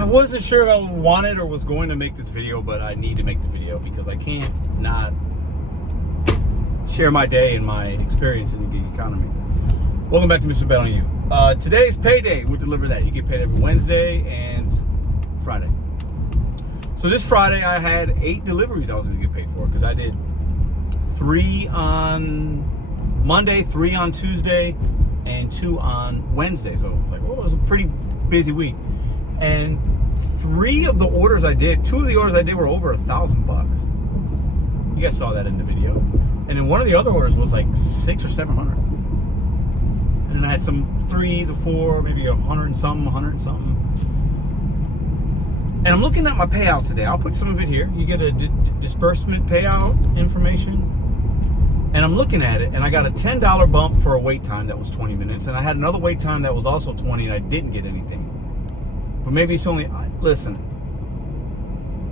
I wasn't sure if I wanted or was going to make this video, but I need to make the video because I can't not share my day and my experience in the gig economy. Welcome back to Mr.BetonYou. Today's payday with DeliverThat. You get paid every Wednesday and Friday. So this Friday I had 8 deliveries I was going to get paid for because I did 3 on Monday, 3 on Tuesday, and 2 on Wednesday. So like, well, it was a pretty busy week. And 3 of the orders I did, 2 of the orders I did were over $1,000. You guys saw that in the video. And then one of the other orders was like 600 or 700. And then I had some 3s or 4, maybe 100 and something, 100 and something. And I'm looking at my payout today. I'll put some of it here. You get a disbursement payout information. And I'm looking at it, and I got a $10 bump for a wait time that was 20 minutes. And I had another wait time that was also 20, and I didn't get anything. But maybe it's only, listen.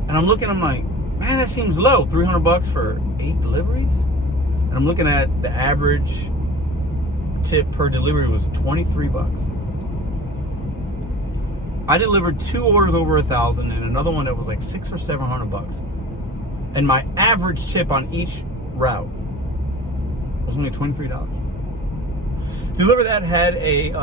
And I'm looking, I'm like, man, that seems low. $300 for 8 deliveries? And I'm looking at the average tip per delivery was $23. I delivered 2 orders over 1,000 and another one that was like $600 or $700. And my average tip on each route was only $23. DeliverThat had a,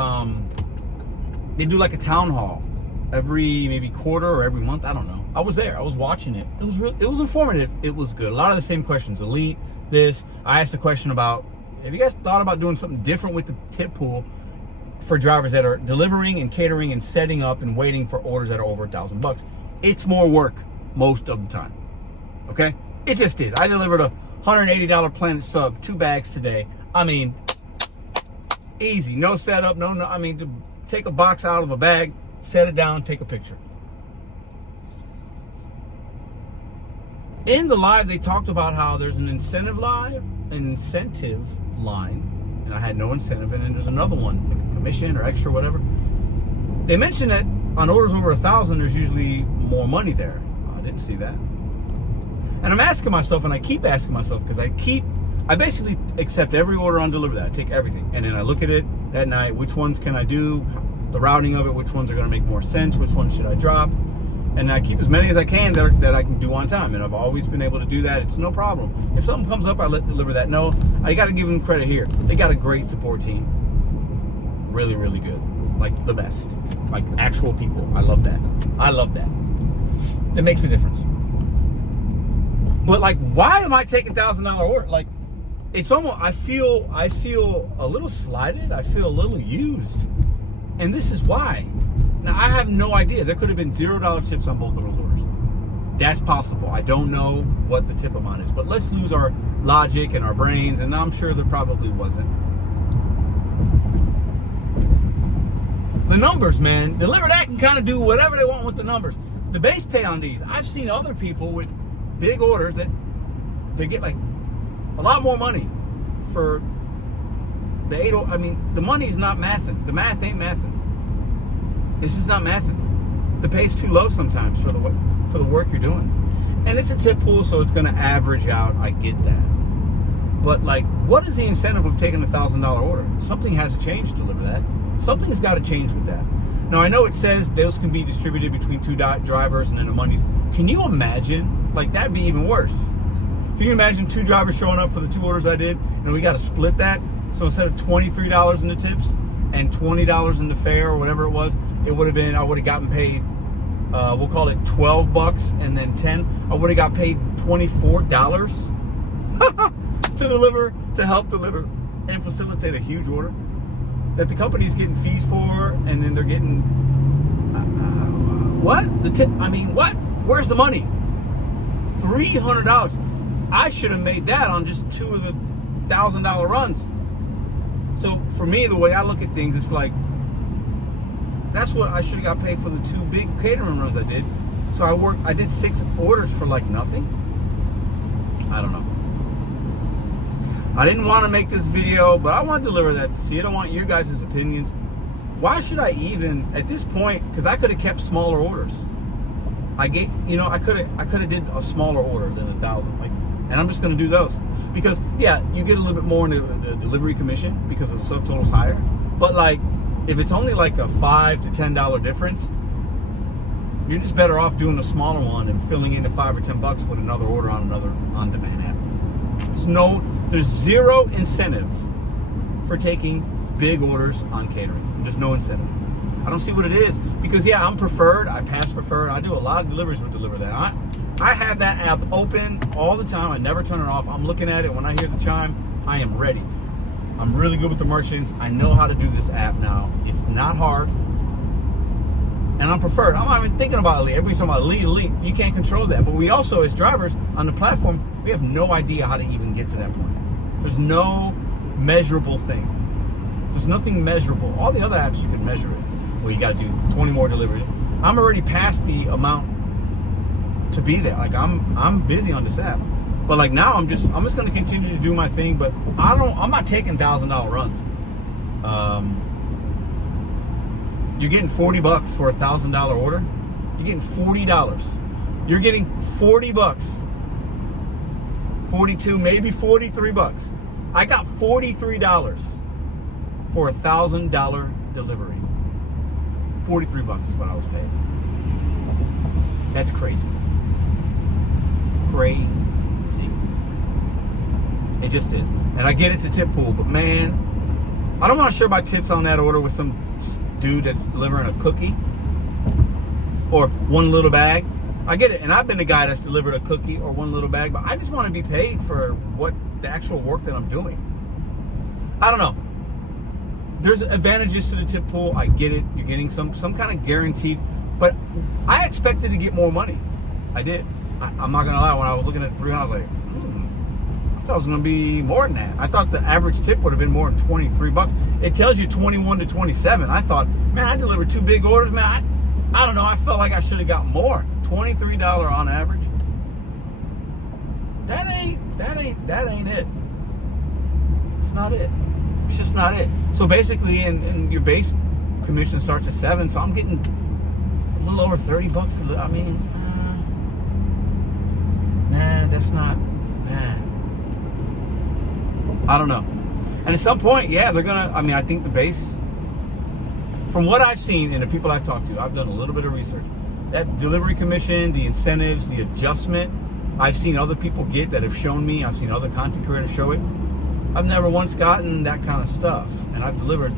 they do like a town hall every maybe quarter or every month. I don't know. I was there. I was watching it. It was informative. It was good. A lot of the same questions. Elite, this. I asked a question about, have you guys thought about doing something different with the tip pool for drivers that are delivering and catering and setting up and waiting for orders that are over $1,000? It's more work most of the time. Okay? It just is. I delivered a $180 Planet Sub, 2 bags today. I mean, easy. No setup, no, I mean, to take a box out of a bag, set it down, take a picture. In the live, they talked about how there's an incentive line, and I had no incentive, and then there's another one, like a commission or extra, whatever. They mentioned that on orders over 1,000, there's usually more money there. I didn't see that. And I'm asking myself, and I keep asking myself, because I basically accept every order on DeliverThat. I take everything, and then I look at it that night, which ones can I do, the routing of it, which ones are going to make more sense, which ones should I drop, and I keep as many as I can that I can do on time, and I've always been able to do that. It's no problem. If something comes up, I let DeliverThat know. I got to give them credit here. They got a great support team. Really, really good. Like the best. Like actual people. I love that. I love that. It makes a difference. But like, why am I taking $1,000 order? Like, it's almost, I feel a little slighted. I feel a little used. And this is why. Now, I have no idea. There could have been $0 tips on both of those orders. That's possible. I don't know what the tip amount is. But let's lose our logic and our brains, and I'm sure there probably wasn't. The numbers, man. DeliverThat can kind of do whatever they want with the numbers. The base pay on these, I've seen other people with big orders that they get like a lot more money for the 8. I mean, the money's not mathing. The math ain't mathing. It's just not mathing. The pay's too low sometimes for the work you're doing. And it's a tip pool, so it's going to average out. I get that. But like, what is the incentive of taking a $1,000 order? Something has to change to DeliverThat. Something's got to change with that. Now, I know it says those can be distributed between 2 drivers and then the money's. Can you imagine? Like, that'd be even worse. Can you imagine 2 drivers showing up for the 2 orders I did, and we got to split that? So instead of $23 in the tips and $20 in the fare or whatever it was, it would have been, I would have gotten paid, we'll call it $12 and then 10. I would have got paid $24 to help deliver and facilitate a huge order that the company's getting fees for, and then they're getting, what? The tip, I mean, what? Where's the money? $300. I should have made that on just 2 of the $1,000 runs. So for me, the way I look at things, it's like, that's what I should have got paid for the 2 big catering runs I did. So I did 6 orders for like nothing. I don't know. I didn't want to make this video, but I want to DeliverThat to see it. I want your guys' opinions. Why should I even, at this point, because I could have kept smaller orders. I could have did a smaller order than 1,000. Like, and I'm just going to do those. Because, yeah, you get a little bit more in the delivery commission because the subtotal's higher. But, like, if it's only like a $5 to $10 difference, You're just better off doing the smaller one and filling in the $5 or $10 with another order on another on-demand app. There's zero incentive for taking big orders on catering. There's no incentive. I don't see what it is, because yeah, I'm preferred. I pass preferred. I do a lot of deliveries with DeliverThat. I have that app open all the time. I never turn it off. I'm looking at it. When I hear the chime, I am ready. I'm really good with the merchants. I know how to do this app now. It's not hard. And I'm preferred. I'm not even thinking about Elite. Everybody's talking about Elite. You can't control that. But we also, as drivers on the platform, we have no idea how to even get to that point. There's no measurable thing. There's nothing measurable. All the other apps, you can measure it. Well, you got to do 20 more deliveries. I'm already past the amount to be there. Like I'm busy on this app. But like now I'm just going to continue to do my thing, but I'm not taking $1,000 runs. You're getting $40 for a $1,000 order. You're getting $40. You're getting $40. 42, maybe $43. I got $43 for a $1,000 delivery. $43 is what I was paid. That's crazy. Crazy. It just is. And I get it's a tip pool, but man, I don't want to share my tips on that order with some dude that's delivering a cookie or one little bag. I get it, and I've been the guy that's delivered a cookie or one little bag, but I just want to be paid for what the actual work that I'm doing. I don't know. There's advantages to the tip pool. I get it. You're getting some kind of guaranteed, but I expected to get more money. I did. I'm not gonna lie. When I was looking at 300, I was like, I thought it was gonna be more than that. I thought the average tip would have been more than $23. It tells you 21 to 27. I thought, man, I delivered 2 big orders, man. I don't know. I felt like I should have got more. $23 on average. That ain't it. It's not it. It's just not it. So basically, and your base commission starts at 7, so I'm getting a little over $30. I mean, that's not. I don't know. And at some point, yeah, they're gonna. I mean, I think the base, from what I've seen and the people I've talked to, I've done a little bit of research. That delivery commission, the incentives, the adjustment, I've seen other people get that have shown me. I've seen other content creators show it. I've never once gotten that kind of stuff, and I've delivered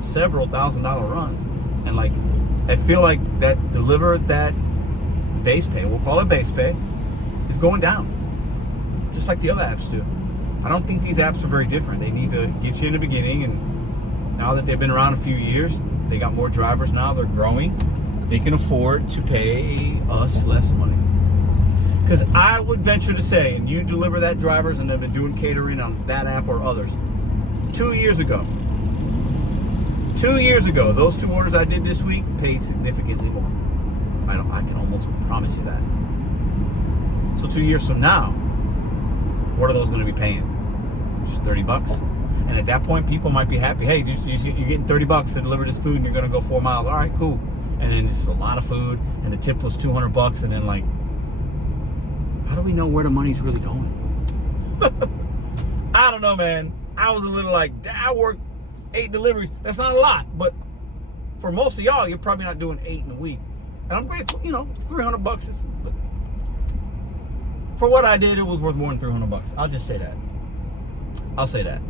several $1,000 runs. And like, I feel like that DeliverThat base pay, we'll call it base pay, is going down, just like the other apps do. I don't think these apps are very different. They need to get you in the beginning, and now that they've been around a few years, they got more drivers now, they're growing, they can afford to pay us less money. Because I would venture to say, and you DeliverThat drivers and have been doing catering on that app or others, 2 years ago, those 2 orders I did this week paid significantly more. I can almost promise you that. So 2 years from now, what are those going to be paying? Just $30? And at that point, people might be happy. Hey, you're getting $30 to deliver this food, and you're going to go 4 miles. All right, cool. And then it's a lot of food, and the tip was $200, and then like, how do we know where the money's really going? I don't know, man. I was a little like, I work 8 deliveries. That's not a lot, but for most of y'all, you're probably not doing 8 in a week. And I'm grateful, $300 is, but for what I did, it was worth more than $300. I'll just say that. I'll say that.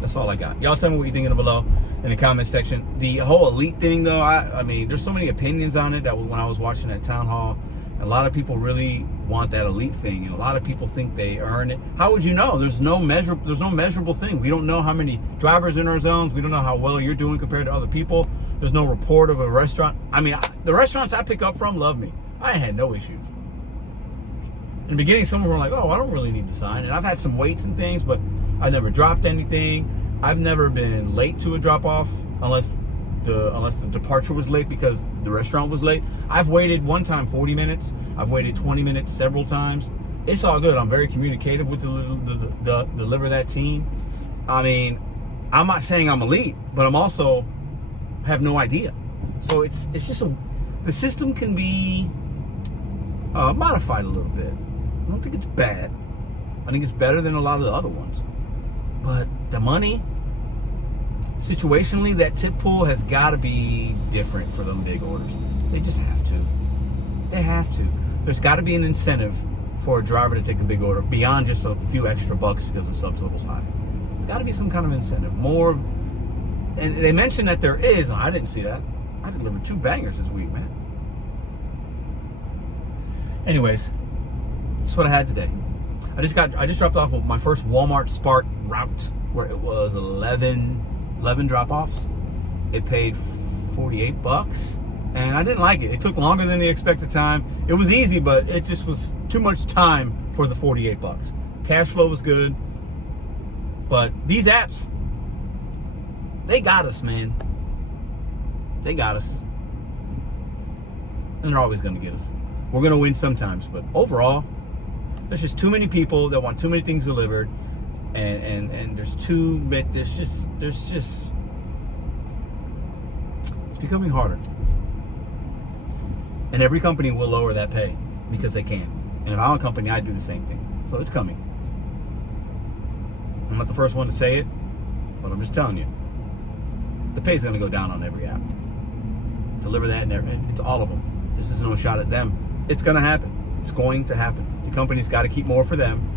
That's all I got. Y'all tell me what you're thinking below in the comment section. The whole Elite thing, though, I mean, there's so many opinions on it that when I was watching that town hall, a lot of people really want that Elite thing, and a lot of people think they earn it. How would you know? There's no measurable thing. We don't know how many drivers in our zones. We don't know how well you're doing compared to other people. There's no report of a restaurant. I mean, the restaurants I pick up from love me. I had no issues. In the beginning, some of them were like, oh, I don't really need to sign. And I've had some waits and things, but I've never dropped anything. I've never been late to a drop-off unless the departure was late because the restaurant was late. I've waited one time 40 minutes. I've waited 20 minutes several times. It's all good. I'm very communicative with the DeliverThat team. I mean, I'm not saying I'm elite, but I'm also have no idea. So it's just the system can be modified a little bit. I don't think it's bad. I think it's better than a lot of the other ones. But the money, situationally, that tip pool has got to be different for them big orders. They just have to. They have to. There's got to be an incentive for a driver to take a big order beyond just a few extra bucks because the subtotal's high. There's got to be some kind of incentive. More, and they mentioned that there is. I didn't see that. I delivered 2 bangers this week, man. Anyways, that's what I had today. I just dropped off my first Walmart Spark route where it was 11 drop-offs. It paid 48 bucks. And I didn't like it. It took longer than the expected time. It was easy, but it just was too much time for the 48 bucks. Cash flow was good. But these apps, they got us, man. They got us. And they're always going to get us. We're going to win sometimes, but overall, there's just too many people that want too many things delivered. And there's just it's becoming harder. And every company will lower that pay because they can. And if I'm a company, I'd do the same thing. So it's coming. I'm not the first one to say it, but I'm just telling you. The pay's going to go down on every app. DeliverThat and it's all of them. This is no shot at them. It's going to happen. It's going to happen. The company's got to keep more for them.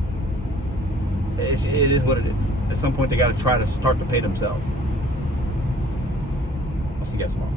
It is what it is. At some point, they got to try to start to pay themselves. I'll see you guys tomorrow.